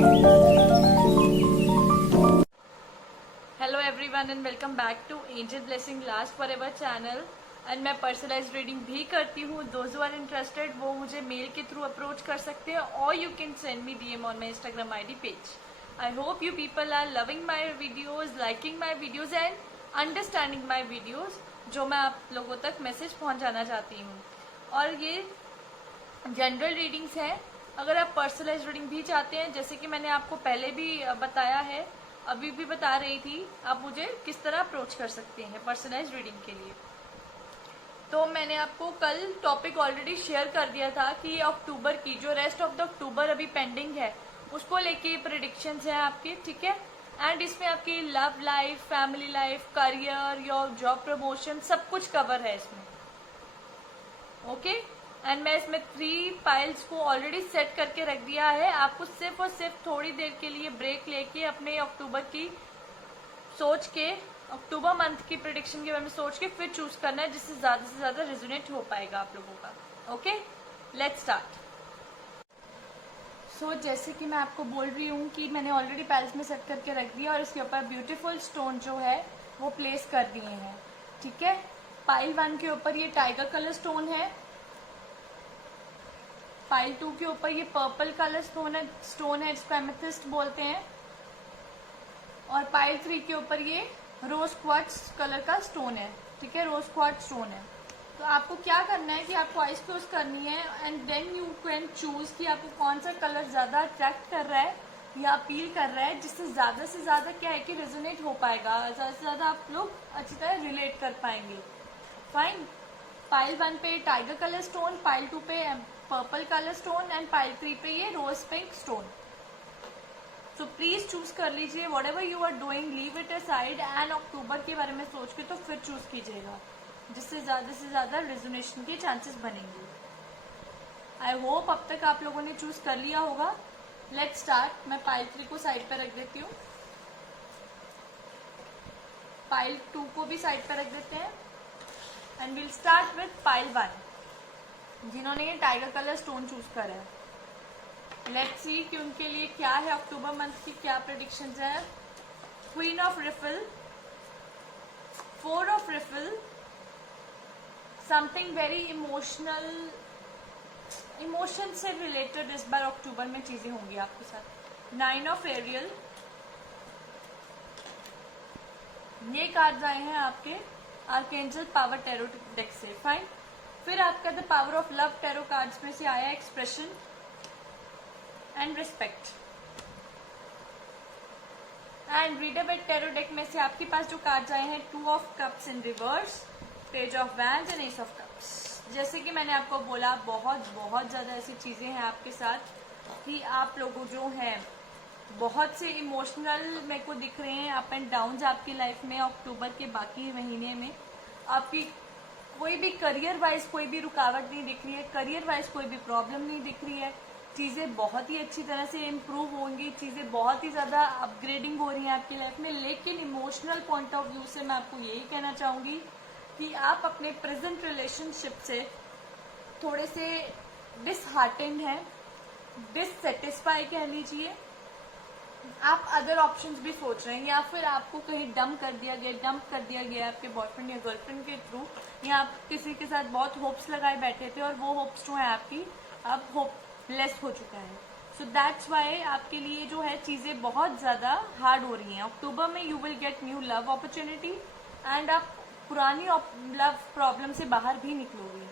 Hello everyone and welcome back to Angel Blessing Last Forever channel and मैं personalised reading भी करती हूँ. Those who are interested वो मुझे मेल के थ्रू अप्रोच कर सकते हैं और you can send me DM on my Instagram ID page. I hope you people are loving my videos, liking my videos and understanding my videos, जो मैं आप लोगों तक मैसेज पहुँचाना चाहती हूँ. और ये जनरल रीडिंग्स हैं. अगर आप पर्सनलाइज्ड रीडिंग भी चाहते हैं, जैसे कि मैंने आपको पहले भी बताया है, अभी भी बता रही थी, आप मुझे किस तरह अप्रोच कर सकते हैं पर्सनलाइज्ड रीडिंग के लिए. तो मैंने आपको कल टॉपिक ऑलरेडी शेयर कर दिया था कि अक्टूबर की जो रेस्ट ऑफ द अक्टूबर अभी पेंडिंग है उसको लेके प्रेडिक्शंस हैं आपके, ठीक है. एंड इसमें आपकी love life, family life, career, your job promotion, सब कुछ कवर है इसमें. ओके एंड मैं इसमें 3 पाइल्स को ऑलरेडी सेट करके रख दिया है. आपको सिर्फ और सिर्फ थोड़ी देर के लिए ब्रेक लेके अपने अक्टूबर की सोच के, अक्टूबर मंथ की प्रेडिक्शन के बारे में सोच के फिर चूज करना है, जिससे ज्यादा से ज्यादा रेजोनेट हो पाएगा आप लोगों का. Okay let's start. सो जैसे कि मैं आपको बोल रही हूँ कि मैंने ऑलरेडी पाइल्स में सेट करके रख दिया और इसके ऊपर ब्यूटीफुल स्टोन जो है वो प्लेस कर दिए हैं, ठीक है. पाइल 1 के ऊपर ये टाइगर कलर स्टोन है. पाइल 2 के ऊपर ये पर्पल कलर स्टोन है जिसको एमेथिस्ट बोलते हैं. और पाइल 3 के ऊपर ये रोज क्वार्ट्ज कलर का स्टोन है, ठीक है, रोज क्वार्ट्ज स्टोन है. तो आपको क्या करना है कि आपको आइज क्लोज करनी है and then you can choose कि आपको कौन सा कलर ज्यादा अट्रैक्ट कर रहा है या अपील कर रहा है, जिससे ज्यादा से ज्यादा क्या है कि रेजोनेट हो पाएगा, ज्यादा से ज्यादा आप लोग अच्छी तरह रिलेट कर पाएंगे. फाइन. पाइल 1 पे टाइगर कलर स्टोन, पाइल 2 पे purple colour stone and pile 3 पे ये rose pink stone. So please choose कर लीजिए. Whatever you are doing leave it aside and October के बारे में सोच के तो फिर चूज कीजिएगा, जिससे ज्यादा रेजोनेशन के चांसेस बनेंगे. आई होप अब तक आप लोगों ने चूज कर लिया होगा. Let's start. मैं पाइल 3 को साइड पे रख देती हूँ, पाइल 2 को भी साइड पे रख देते हैं and will start with pile 1 जिन्होंने ये टाइगर कलर स्टोन चूज करा है. लेट्स सी कि उनके लिए क्या है अक्टूबर मंथ की, क्या प्रेडिक्शंस है. क्वीन ऑफ रिफल, 4 ऑफ रिफल, समथिंग वेरी इमोशनल, इमोशन से रिलेटेड इस बार अक्टूबर में चीजें होंगी आपके साथ. 9 ऑफ एरियल, ये कार्ड्स आए हैं आपके आर्केंजल पावर टैरो डेक से. फाइन. फिर आपका the power of love tarot cards में से आया expression and respect. And reader bed tarot deck में से आपके पास जो कार्ड्स आए हैं 2 of cups in reverse, page of wands and S of cups. जैसे कि मैंने आपको बोला, बहुत ज्यादा ऐसी चीजें हैं आपके साथ कि आप लोगों जो हैं बहुत से इमोशनल मेरे को दिख रहे हैं अप एंड डाउन्स आपकी लाइफ में अक्टूबर के बाकी महीने में. आपकी कोई भी करियर वाइज कोई भी रुकावट नहीं दिख रही है, करियर वाइज कोई भी प्रॉब्लम नहीं दिख रही है. चीज़ें बहुत ही अच्छी तरह से इम्प्रूव होंगी, चीज़ें बहुत ही ज़्यादा अपग्रेडिंग हो रही हैं आपकी लाइफ में. लेकिन इमोशनल पॉइंट ऑफ व्यू से मैं आपको यही कहना चाहूँगी कि आप अपने प्रेजेंट रिलेशनशिप से थोड़े से डिसहार्टेंड हैं, डिससेटिस्फाई कह लीजिए. आप अदर ऑप्शंस भी सोच रहे हैं या फिर आपको कहीं डंप कर दिया गया आपके बॉयफ्रेंड या गर्लफ्रेंड के थ्रू, या आप किसी के साथ बहुत होप्स लगाए बैठे थे और वो होप्स जो है आपकी अब होपलेस हो चुका है. सो दैट्स वाई आपके लिए जो है चीज़ें बहुत ज़्यादा हार्ड हो रही हैं. अक्टूबर में you will get new love opportunity and आप पुरानी लव प्रॉब्लम से बाहर भी निकलोगे.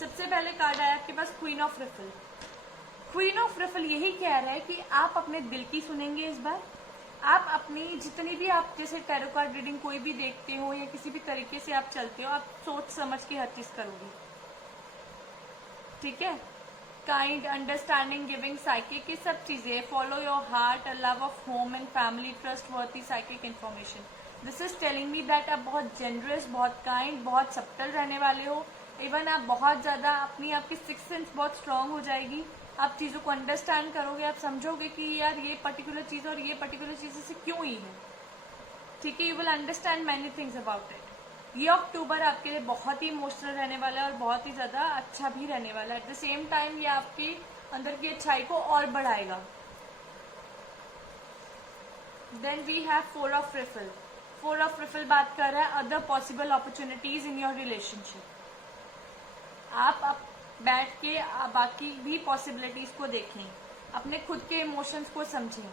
सबसे पहले कार्ड आया आपके पास क्वीन ऑफ रिफल. क्वीन ऑफ रिफल यही कह रहा है कि आप अपने दिल की सुनेंगे इस बार. आप अपनी जितनी भी आप जैसे टैरो कार्ड रीडिंग कोई भी देखते हो या किसी भी तरीके से आप चलते हो, आप सोच समझ के हर चीज करोगे, ठीक है. काइंड, अंडरस्टैंडिंग, गिविंग, साइकिक, ये सब चीजें. Follow your heart, a love of home and family, trust worthy psychic information. This is telling me that आप बहुत जेनरस, बहुत काइंड, बहुत सब्टल रहने वाले हो. इवन आप बहुत ज्यादा आपकी सिक्स्थ सेंस बहुत स्ट्रांग हो जाएगी. आप चीज़ों को अंडरस्टैंड करोगे, आप समझोगे कि यार ये पर्टिकुलर चीज़ और ये पर्टिकुलर चीज़ से क्यों ही है, ठीक है. You will understand many things about it. ये अक्टूबर आपके लिए बहुत ही इमोशनल रहने वाला है और बहुत ही ज़्यादा अच्छा भी रहने वाला है. एट द सेम टाइम ये आपकी अंदर की अच्छाई को और बढ़ाएगा. Then we have 4 of refill. 4 of refill बात कर रहा है other possible opportunities in your relationship. आप बैठ के बाकी भी पॉसिबिलिटीज को देखें, अपने खुद के इमोशंस को समझें।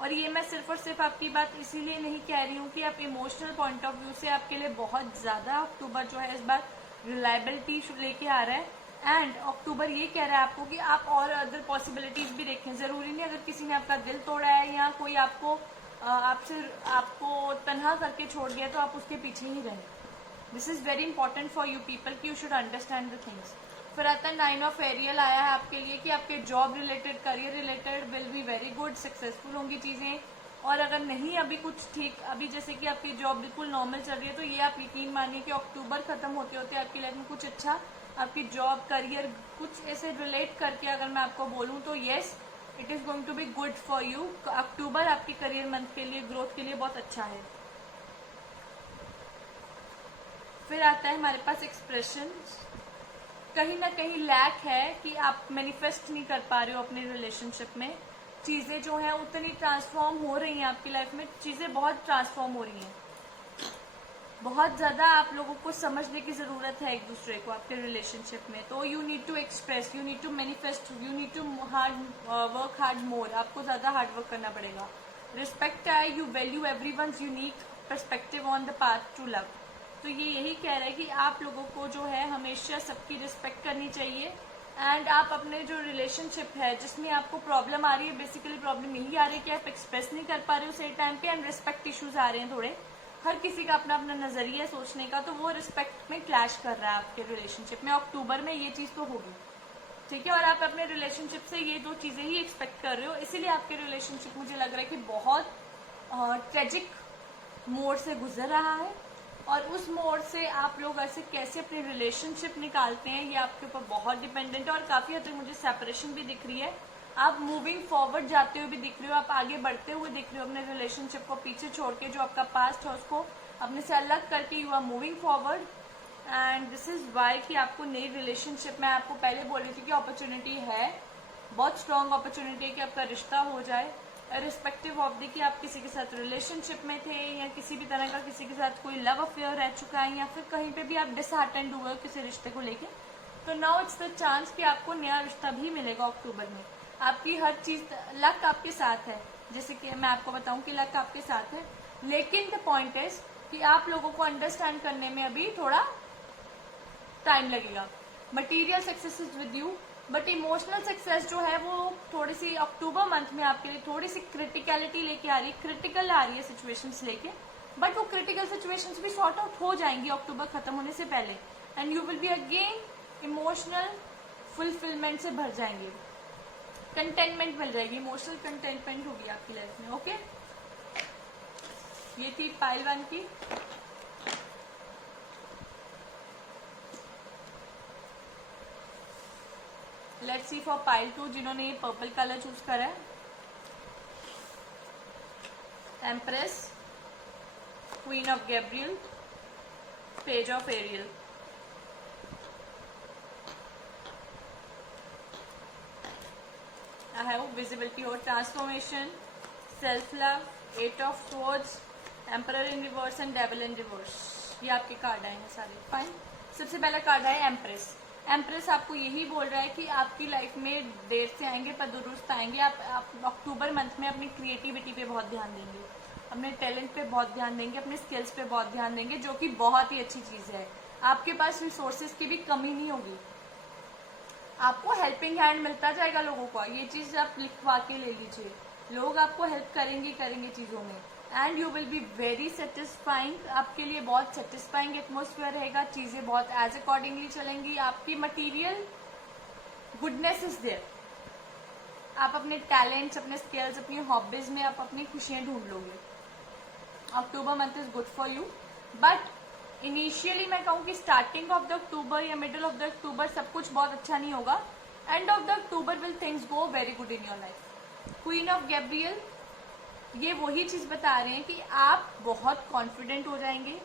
और ये मैं सिर्फ और सिर्फ आपकी बात इसीलिए नहीं कह रही हूँ कि आप इमोशनल पॉइंट ऑफ व्यू से आपके लिए बहुत ज़्यादा अक्टूबर जो है इस बार रिलायबिलिटी लेके आ रहा है। एंड अक्टूबर ये कह रहा है आपको कि आप और अदर पॉसिबिलिटीज भी देखें। ज़रूरी नहीं अगर किसी ने आपका दिल तोड़ा है या कोई आपको तन्हा करके छोड़ दिया तो आप उसके पीछे ही रहें। This is very important for you people कि you should understand the things. फिर आता है 9 ऑफ एरियल आया है आपके लिए कि आपके job related, career related will be very good, successful होंगी चीज़ें। और अगर नहीं अभी कुछ ठीक, अभी जैसे कि आपकी जॉब बिल्कुल नॉर्मल चल रही है, तो ये आप यकीन मानिए कि अक्टूबर खत्म होते होते आपकी लाइफ में कुछ अच्छा, आपकी जॉब, करियर, कुछ ऐसे रिलेट करके अगर मैं आपको बोलूँ तो yes, it is going to be good for you. अक्टूबर आपके करियर मंथ के लिए, ग्रोथ के लिए बहुत अच्छा है। फिर आता है हमारे पास एक्सप्रेशन। कहीं ना कहीं लैक है कि आप मैनिफेस्ट नहीं कर पा रहे हो अपने रिलेशनशिप में। चीज़ें जो हैं उतनी ट्रांसफॉर्म हो रही हैं आपकी लाइफ में, चीज़ें बहुत ट्रांसफॉर्म हो रही हैं। बहुत ज़्यादा आप लोगों को समझने की ज़रूरत है एक दूसरे को आपके रिलेशनशिप में। तो you need to express, you need to manifest, you need to work hard more. आपको ज़्यादा हार्ड वर्क करना पड़ेगा। रिस्पेक्ट है, you value everyone's unique perspective on the path to love. तो ये यही कह रहा है कि आप लोगों को जो है हमेशा सबकी रिस्पेक्ट करनी चाहिए। एंड आप अपने जो रिलेशनशिप है जिसमें आपको प्रॉब्लम आ रही है, बेसिकली प्रॉब्लम यही आ रही है कि आप एक्सप्रेस नहीं कर पा रहे हो सही टाइम पे, एंड रिस्पेक्ट इश्यूज आ रहे हैं थोड़े। हर किसी का अपना अपना नजरिया सोचने का, तो वो रिस्पेक्ट में क्लैश कर रहा है आपके रिलेशनशिप में। अक्टूबर में ये चीज़ तो होगी, ठीक है। और आप अपने रिलेशनशिप से ये दो चीज़ें ही एक्सपेक्ट कर रहे हो, इसीलिए आपके रिलेशनशिप मुझे लग रहा है कि बहुत ट्रेजिक मोड से गुजर रहा है। और उस मोड से आप लोग ऐसे कैसे अपनी रिलेशनशिप निकालते हैं ये आपके ऊपर बहुत डिपेंडेंट है। और काफ़ी हद तक मुझे सेपरेशन भी दिख रही है, आप मूविंग फॉरवर्ड जाते हुए भी दिख रहे हो, आप आगे बढ़ते हुए दिख रहे हो। अपने रिलेशनशिप को पीछे छोड़ के, जो आपका पास्ट है उसको अपने से अलग करके you are moving forward. And this is why कि आपको नई रिलेशनशिप, मैं आपको पहले बोल रही थी कि अपॉर्चुनिटी है, बहुत स्ट्रॉन्ग अपॉर्चुनिटी है कि आपका रिश्ता हो जाए, रिस्पेक्टिव ऑफ दी कि आप किसी के साथ रिलेशनशिप में थे या किसी भी तरह का किसी के साथ कोई लव अफेयर रह चुका है, या फिर कहीं पे भी आप डिसहार्टेंड हुए हो किसी रिश्ते को लेके। तो नाउ इट्स द चांस कि आपको नया रिश्ता भी मिलेगा अक्टूबर में। आपकी हर चीज़, लक आपके साथ है, जैसे कि मैं आपको बताऊं कि लक आपके साथ है। लेकिन द पॉइंट इज कि आप लोगों को अंडरस्टैंड करने में अभी थोड़ा टाइम लगेगा। Material success is with you, but emotional success जो है वो थोड़ी सी अक्टूबर मंथ में आपके लिए थोड़ी सी क्रिटिकलिटी लेके आ रही है, क्रिटिकल आ रही है सिचुएशंस लेके। बट वो क्रिटिकल सिचुएशंस भी सॉर्ट आउट हो जाएंगी अक्टूबर खत्म होने से पहले, and you will be again emotional fulfilment से भर जाएंगे, कंटेनमेंट मिल जाएगी, इमोशनल कंटेनमेंट होगी आपकी लाइफ में। ओके, ये थी पाइल 1 की। लेट्स सी फॉर पाइल 2 जिन्होंने ये पर्पल कलर चूज करा है। Empress, queen of Gabriel, page of Ariel. I have visibility और transformation, self love, 8 of swords, emperor in reverse and devil in reverse. ये आपके कार्ड आए हैं सारे। फाइन, सबसे पहला कार्ड है एम्प्रेस। एम्प्रेस आपको यही बोल रहा है कि आपकी लाइफ में देर से आएंगे पर दुरुस्त आएंगे। आप अक्टूबर मंथ में अपनी क्रिएटिविटी पे बहुत ध्यान देंगे, अपने टैलेंट पे बहुत ध्यान देंगे, अपने स्किल्स पे बहुत ध्यान देंगे, जो कि बहुत ही अच्छी चीज़ है। आपके पास रिसोर्सेज की भी कमी नहीं होगी, आपको हेल्पिंग हैंड मिलता जाएगा लोगों का। ये चीज़ आप लिखवा के ले लीजिए, लोग आपको हेल्प करेंगे चीज़ों में। And you will be very satisfying, आपके लिए बहुत सेटिस्फाइंग एटमोसफियर रहेगा, चीज़ें बहुत एज अकॉर्डिंगली चलेंगी। आपकी मटीरियल गुडनेस इज देयर, आप अपने टैलेंट्स, अपने स्किल्स, अपनी हॉबीज में आप अपनी खुशियाँ ढूंढ लोगे। October month is good for you, but initially मैं कहूँ कि स्टार्टिंग ऑफ द अक्टूबर या मिडल ऑफ द अक्टूबर सब कुछ बहुत अच्छा नहीं होगा। End of the October will things go very good in your life. Queen of Gabriel ये वही चीज़ बता रहे हैं कि आप बहुत कॉन्फिडेंट हो जाएंगे,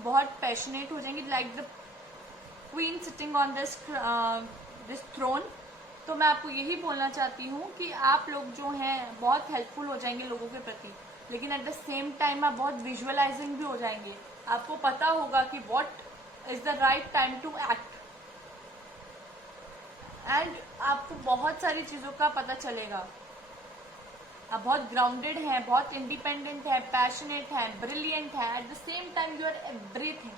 बहुत पैशनेट हो जाएंगे, like the queen sitting on this throne. तो मैं आपको यही बोलना चाहती हूँ कि आप लोग जो हैं बहुत हेल्पफुल हो जाएंगे लोगों के प्रति, लेकिन एट द सेम टाइम आप बहुत विजुअलाइजिंग भी हो जाएंगे। आपको पता होगा कि what is the right time to act, and आपको बहुत सारी चीज़ों का पता चलेगा। आप बहुत ग्राउंडेड हैं, बहुत इंडिपेंडेंट हैं, पैशनेट हैं, ब्रिलियंट हैं, at the same time you are everything.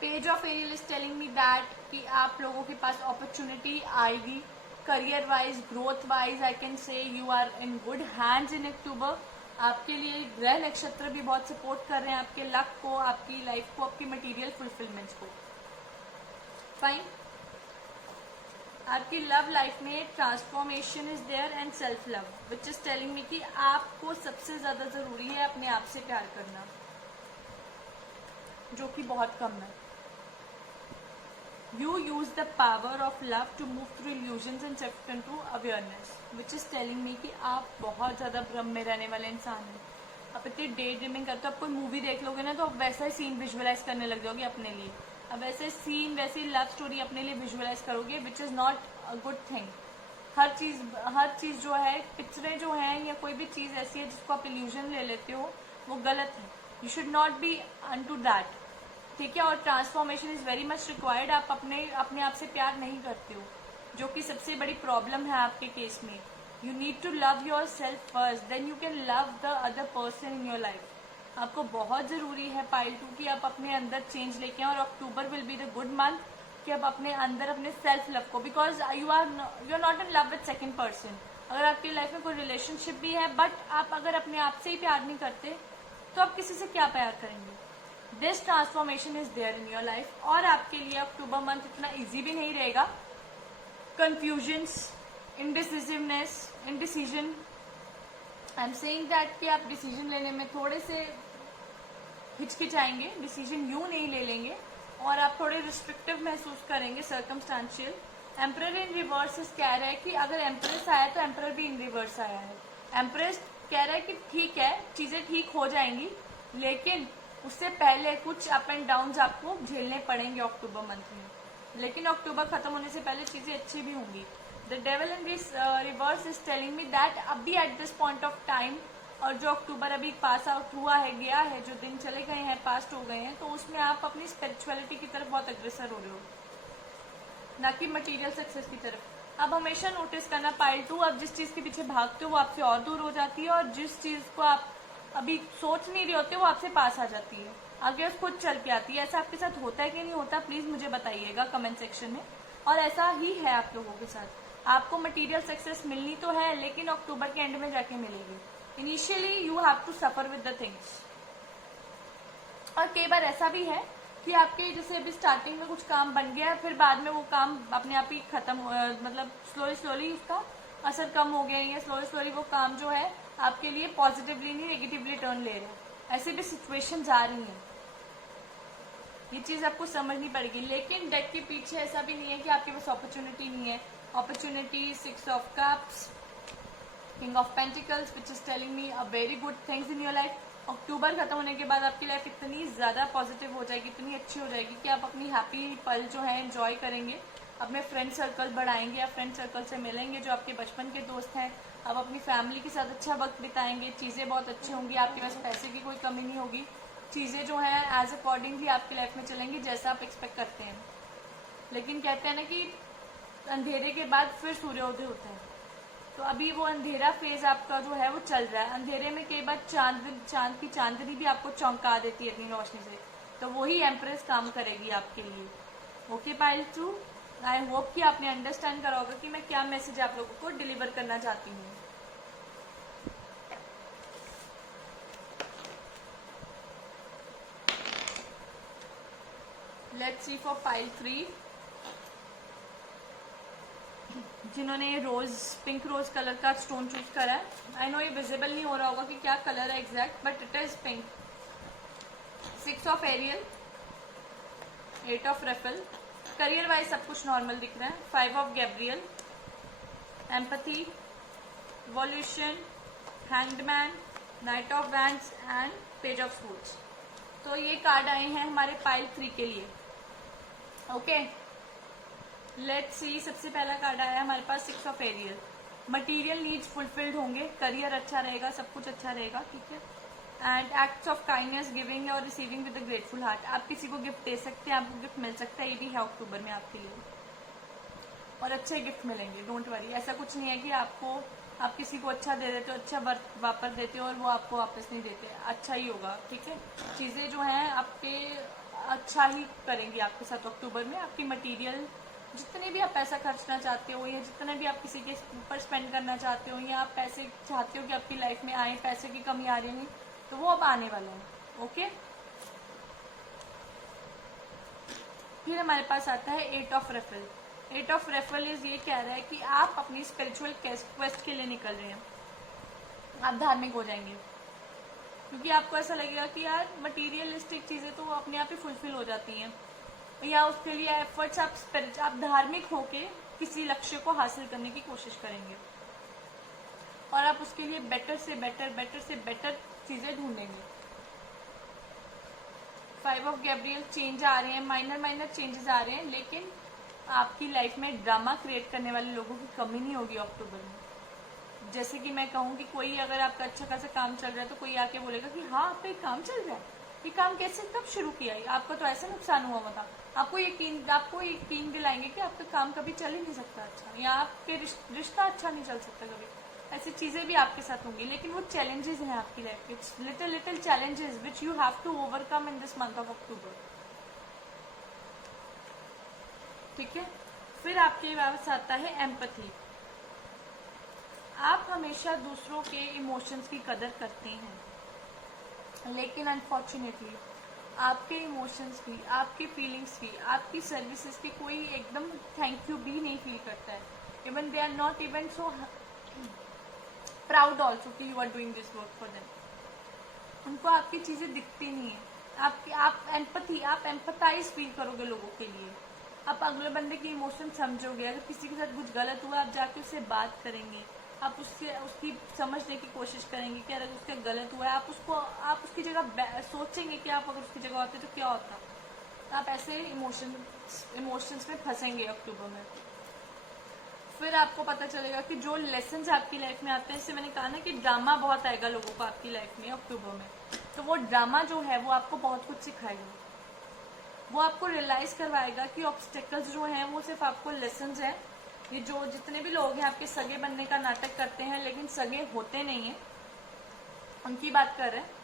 Page of Ariel is telling me that कि आप लोगों के पास अपॉर्चुनिटी आएगी career wise, growth wise. I can say you are in good hands in October. आपके लिए ग्रह नक्षत्र भी बहुत सपोर्ट कर रहे हैं आपके लक को, आपकी लाइफ को, आपकी मटेरियल फुलफिलमेंट्स को। फाइन। आपकी लव लाइफ में transformation is there and self love which is telling me कि आपको सबसे ज्यादा जरूरी है अपने आप से प्यार करना, जो कि बहुत कम है। You use the power of love to move through illusions and shift into awareness, which is telling me कि आप बहुत ज़्यादा भ्रम में रहने वाले इंसान हैं। आप इतनी डे ड्रीमिंग करते हो, आप कोई मूवी देख लोगे ना तो आप वैसा ही सीन विजुअलाइज करने लग जाओगे अपने लिए। अब वैसे सीन, वैसी लव स्टोरी अपने लिए विजुअलाइज करोगे, which is not a good thing. हर चीज़ जो है, पिक्चरें जो हैं या कोई भी चीज़ ऐसी है जिसको आप इल्यूजन ले लेते हो, वो गलत है। You should not be into that, ठीक है। और transformation is very much required. आप अपने आप से प्यार नहीं करते हो, जो कि सबसे बड़ी प्रॉब्लम है आपके केस में। You need to love yourself first, then you can love the other person in your life. आपको बहुत ज़रूरी है पाइल 2 कि आप अपने अंदर चेंज लेके आए, और October will be the good month कि आप अपने अंदर अपने सेल्फ लव को, because you are not in love with second person. अगर आपकी लाइफ में कोई रिलेशनशिप भी है, बट आप अगर अपने आप से ही प्यार नहीं करते तो आप किसी से क्या प्यार करेंगे। This transformation is there in your life, और आपके लिए अक्टूबर मंथ इतना इजी भी नहीं रहेगा। Confusions, indecisiveness, indecision, I am saying that कि आप डिसीजन लेने में थोड़े से हिचकिचाएंगे, डिसीजन यूं नहीं ले लेंगे, और आप थोड़े रिस्ट्रिक्टिव महसूस करेंगे, सर्कमस्टांशियल। एम्परर इन रिवर्स कह रहा है कि अगर एम्परेस आया तो एम्परर भी इन रिवर्स आया है। एम्परेस कह रहा है कि ठीक है, चीज़ें ठीक हो जाएंगी, लेकिन उससे पहले कुछ अप एंड डाउन्स आपको झेलने पड़ेंगे अक्टूबर मंथ में, लेकिन अक्टूबर खत्म होने से पहले चीज़ें अच्छी भी होंगी। The devil in this reverse is telling me that अभी at this point of time, और जो अक्टूबर अभी पास आउट हुआ है, गया है, जो दिन चले गए हैं, पास्ट हो गए हैं, तो उसमें आप अपनी स्पिरिचुअलिटी की तरफ बहुत अग्रसर हो रहे हो, ना कि मटेरियल सक्सेस की तरफ। अब हमेशा नोटिस करना पाइल 2, आप जिस चीज़ के पीछे भागते हो वो आपसे और दूर हो जाती है, और जिस चीज़ को आप अभी सोच नहीं रहे होते वो आपसे पास आ जाती है, आगे खुद चल के आती है। ऐसा आपके साथ होता है कि नहीं होता, प्लीज़ मुझे बताइएगा कमेंट सेक्शन में। और ऐसा ही है आप लोगों के साथ। आपको मटेरियल सक्सेस मिलनी तो है, लेकिन अक्टूबर के एंड में जाके मिलेगी। Initially you have to suffer with the things. और कई बार ऐसा भी है कि आपके जैसे अभी स्टार्टिंग में कुछ काम बन गया, फिर बाद में वो काम अपने आप ही खत्म, मतलब स्लोली उसका असर कम हो गया, या स्लोली वो काम जो है आपके लिए पॉजिटिवली नहीं नेगेटिवली टर्न ले रहे हैं। ऐसी भी सिचुएशंस आ रही हैं, ये चीज़ आपको समझनी पड़ेगी। लेकिन डेक के पीछे ऐसा भी नहीं है कि आपके पास अपॉर्चुनिटी नहीं है। Opportunity, 6 of cups, king of pentacles, which is telling me a very good things in your life. अक्टूबर खत्म होने के बाद आपकी लाइफ इतनी ज़्यादा पॉजिटिव हो जाएगी, इतनी अच्छी हो जाएगी कि आप अपनी हैप्पी पल जो है एंजॉय करेंगे, अपने फ्रेंड सर्कल बढ़ाएंगे, आप फ्रेंड सर्कल से मिलेंगे जो आपके बचपन के दोस्त हैं, आप अपनी फैमिली के साथ अच्छा वक्त बिताएंगे, चीज़ें बहुत अच्छी होंगी, आपके पास पैसे की कोई कमी नहीं होगी, चीज़ें जो हैं एज अकॉर्डिंगली आपकी लाइफ में चलेंगी जैसा आप एक्सपेक्ट करते हैं। लेकिन कहते हैं ना कि अंधेरे के बाद फिर सूर्योदय होता है, तो अभी वो अंधेरा फेज आपका जो है वो चल रहा है। अंधेरे में कई बार चांद की चांदनी भी आपको चौंका देती है अपनी रोशनी से, तो वही एम्प्रेस काम करेगी आपके लिए। ओके पाइल 2, आई होप कि आपने अंडरस्टैंड करा होगा कि मैं क्या मैसेज आप लोगों को डिलीवर करना चाहती हूँ। लेट्स सी फॉर पाइल 3, जिन्होंने रोज, पिंक रोज कलर का स्टोन चूज करा है। आई नो ये विजिबल नहीं हो रहा होगा कि क्या कलर है exact, but it is pink. 6 of Ariel, 8 of रेफल, करियर वाइज सब कुछ नॉर्मल दिख रहा है। 5 of Gabriel, empathy, evolution, hanged man, knight of wands and page of स्पूड्स। तो ये कार्ड आए हैं हमारे पाइल 3 के लिए। ओके, लेट्स सी, सबसे पहला कार्ड आया हमारे पास 6 of Ariel. Material needs fulfilled होंगे, करियर अच्छा रहेगा, सब कुछ अच्छा रहेगा, ठीक है। And acts of kindness, giving और receiving with a grateful heart. आप किसी को गिफ्ट दे सकते हैं, आपको गिफ्ट मिल सकता है, ये भी है अक्टूबर में आपके लिए, और अच्छे गिफ्ट मिलेंगे, डोंट वरी। ऐसा कुछ नहीं है कि आप किसी को अच्छा दे देते हो, अच्छा वापस देते हो और वो आपको वापस नहीं देते, अच्छा ही होगा, ठीक है। चीज़ें जो हैं आपके अच्छा ही करेंगी आपके साथ अक्टूबर में। आपकी मटेरियल जितने भी आप पैसा खर्चना चाहते हो, या जितने भी आप किसी के ऊपर स्पेंड करना चाहते हो, या आप पैसे चाहते हो कि आपकी लाइफ में आए, पैसे की कमी आ रही है, तो वो अब आने वाला है, ओके। फिर हमारे पास आता है 8 ऑफ रेफल। 8 ऑफ रेफल इज ये कह रहा है कि आप अपनी स्पिरिचुअल क्वेस्ट के लिए निकल रहे हैं, आप धार्मिक हो जाएंगे, क्योंकि आपको ऐसा लगेगा कि यार मटीरियलिस्टिक चीज़ें तो अपने आप ही फुलफिल हो जाती हैं, या उसके लिए एफर्ट्स आप धार्मिक होके किसी लक्ष्य को हासिल करने की कोशिश करेंगे, और आप उसके लिए बेटर से बेटर चीज़ें ढूंढेंगे। 5 ऑफ गैब्रियल, चेंज आ रहे हैं, माइनर चेंजेस आ रहे हैं, लेकिन आपकी लाइफ में ड्रामा क्रिएट करने वाले लोगों की कमी नहीं होगी अक्टूबर में। जैसे कि मैं कहूँ कि कोई अगर आपका अच्छा खासा काम चल रहा है तो कोई आके बोलेगा कि हाँ आपका एक काम चल रहा है, ये काम कैसे कब शुरू किया, आपका तो ऐसा नुकसान हुआ था। आपको यकीन दिलाएंगे कि आपका काम कभी चल ही नहीं सकता अच्छा, या आपके रिश्ता अच्छा नहीं चल सकता कभी। ऐसी चीज़ें भी आपके साथ होंगी, लेकिन वो चैलेंजेस हैं आपकी लाइफ के, little challenges which you have to overcome in this month of October, ठीक है। फिर आपके पास आता है एम्पैथी। आप हमेशा दूसरों के इमोशंस की कदर करते हैं, लेकिन अनफॉर्चुनेटली आपके इमोशंस भी, आपके फीलिंग्स भी, आपकी सर्विसेज की कोई एकदम थैंक यू भी नहीं फील करता है। Even they are not even so proud also कि you are doing this work for them. उनको आपकी चीज़ें दिखती नहीं है। आप एम्पथाइज फील करोगे लोगों के लिए, आप अगले बंदे की इमोशन समझोगे। अगर किसी के साथ कुछ गलत हुआ, आप जाके उससे बात करेंगे, आप उसकी समझने की कोशिश करेंगे कि अगर उसका गलत हुआ है, आप उसकी जगह सोचेंगे कि आप अगर उसकी जगह होते तो क्या होता। आप ऐसे इमोशंस में फंसेंगे अक्टूबर में। फिर आपको पता चलेगा कि जो लेसन्स आपकी लाइफ में आते हैं, जैसे मैंने कहा ना कि ड्रामा बहुत आएगा लोगों को आपकी लाइफ में अक्टूबर में, तो वो ड्रामा जो है वो आपको बहुत कुछ सिखाएगा। वो आपको रियलाइज करवाएगा कि ऑब्स्टेकल्स जो हैं वो सिर्फ आपको लेसन्स हैं। ये जो जितने भी लोग हैं आपके सगे बनने का नाटक करते हैं लेकिन सगे होते नहीं हैं, उनकी बात कर रहे हैं।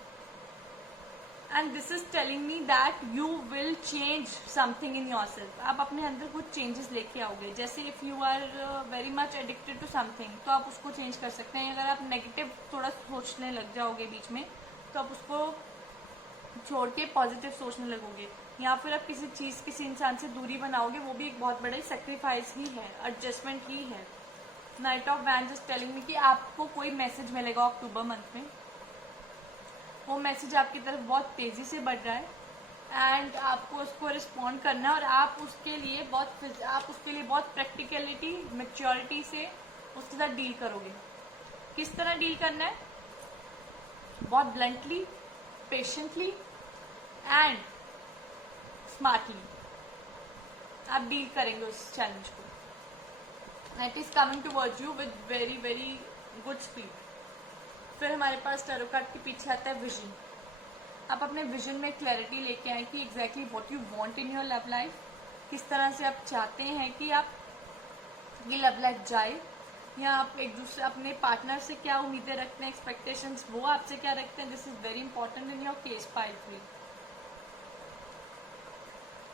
And this is telling me that you will change something in yourself. आप अपने अंदर कुछ चेंजेस लेके आओगे। जैसे if you are very much addicted to something, तो आप उसको चेंज कर सकते हैं। अगर आप नेगेटिव थोड़ा सोचने लग जाओगे बीच में, तो आप उसको छोड़ के पॉजिटिव सोचने लगोगे, या फिर आप किसी इंसान से दूरी बनाओगे, वो भी एक बहुत बड़ा सेक्रीफाइस ही है, एडजस्टमेंट ही है। Night of wands is telling me कि आपको कोई मैसेज मिलेगा अक्टूबर मंथ में। वो मैसेज आपकी तरफ बहुत तेज़ी से बढ़ रहा है एंड आपको उसको रिस्पॉन्ड करना है, और आप उसके लिए बहुत प्रैक्टिकलिटी, मैच्योरिटी से उसके साथ डील करोगे। किस तरह डील करना है? बहुत ब्लंटली, पेशेंटली एंड स्मार्टली आप डील करेंगे उस चैलेंज को। It is coming towards you with very very good speed. फिर हमारे पास टैरो कार्ड के पीछे आता है विजन। आप अपने विजन में क्लैरिटी लेके आए कि exactly what you want in your love life. किस तरह से आप चाहते हैं कि आप ये लव लाइफ जाए, या आप एक दूसरे अपने पार्टनर से क्या उम्मीदें रखते हैं, एक्सपेक्टेशंस वो आपसे क्या रखते हैं। This is very important in your case pile 3।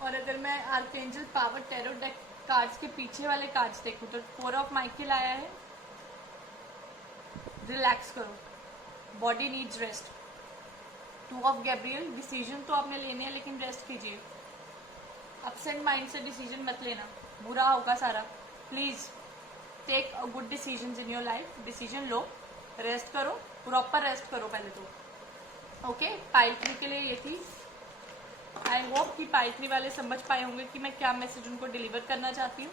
और अगर मैं archangel power tarot deck cards के पीछे वाले कार्ड्स देखूं तो 4 ऑफ माइकल आया है। रिलैक्स करो, body needs rest. 2 of Gabriel, decision तो आपने लेने हैं लेकिन रेस्ट कीजिए। अपसेंट माइंड से डिसीजन मत लेना, बुरा होगा सारा। Please take a good decision in your life. Decision लो, रेस्ट करो, प्रॉपर रेस्ट करो पहले तो। ओके, पाइल 3 के लिए ये थी। आई होप कि पाइल 3 वाले समझ पाए होंगे कि मैं क्या मैसेज उनको डिलीवर करना चाहती हूँ।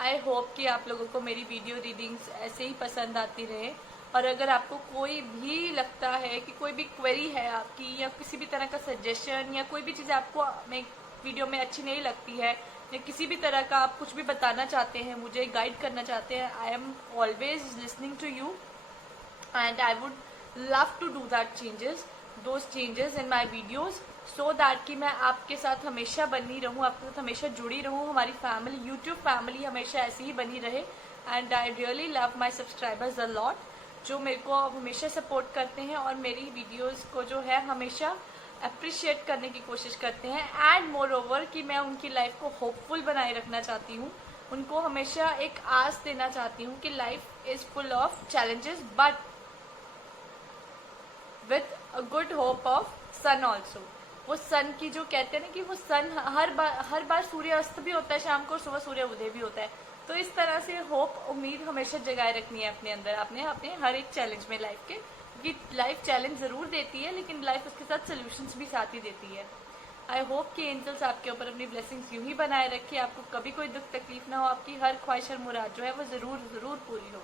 आई होप कि आप लोगों को मेरी वीडियो रीडिंग्स ऐसे ही पसंद आती रहे, और अगर आपको कोई भी लगता है कि कोई भी क्वेरी है आपकी, या किसी भी तरह का सजेशन, या कोई भी चीज़ आपको वीडियो में अच्छी नहीं लगती है, या किसी भी तरह का आप कुछ भी बताना चाहते हैं, मुझे गाइड करना चाहते हैं, I am always listening to you and I would love to do that changes in my videos, so that कि मैं आपके साथ हमेशा बनी रहूँ, आपके साथ हमेशा जुड़ी रहूँ, हमारी फैमिली, यूट्यूब फैमिली हमेशा ऐसी ही बनी रहे। And I really love my subscribers a lot, जो मेरे को हमेशा सपोर्ट करते हैं और मेरी वीडियोस को जो है हमेशा अप्रिशिएट करने की कोशिश करते हैं। एंड मोर ओवर कि मैं उनकी लाइफ को होपफुल बनाए रखना चाहती हूँ, उनको हमेशा एक आस देना चाहती हूँ कि life is full of challenges but with a good hope of sun also. वो सन की जो कहते हैं ना कि वो सन हर बार सूर्य अस्त भी होता है शाम को और सुबह सूर्य उदय भी होता है, तो इस तरह से होप उम्मीद हमेशा जगाए रखनी है अपने अंदर, अपने हर एक चैलेंज में लाइफ के, क्योंकि लाइफ चैलेंज जरूर देती है लेकिन लाइफ उसके साथ सोल्यूशंस भी साथ ही देती है। आई होप कि एंजल्स आपके ऊपर अपनी ब्लेसिंग्स यूं ही बनाए रखे, आपको कभी कोई दुख तकलीफ ना हो, आपकी हर ख्वाहिश और मुराद जो है वो जरूर पूरी हो।